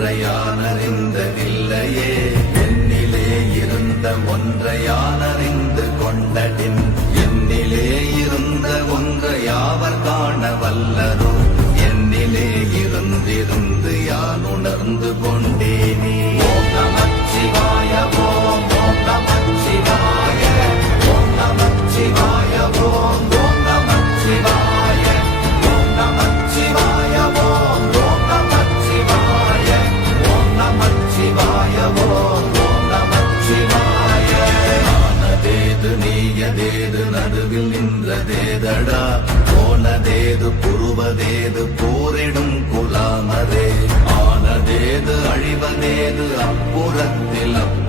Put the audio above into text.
ஒன்றையானறிந்ததில்லையே. என்னிலே இருந்த ஒன்றையானறிந்து கொண்டடின். என்னிலே இருந்த ஒன்றையாவர் காண வல்ல? போனதேதடா போனதேது புருவதேது போரிடும் குலாமரே. ஆனதேது அழிவதேது அப்புறத்தில் அப்புறம்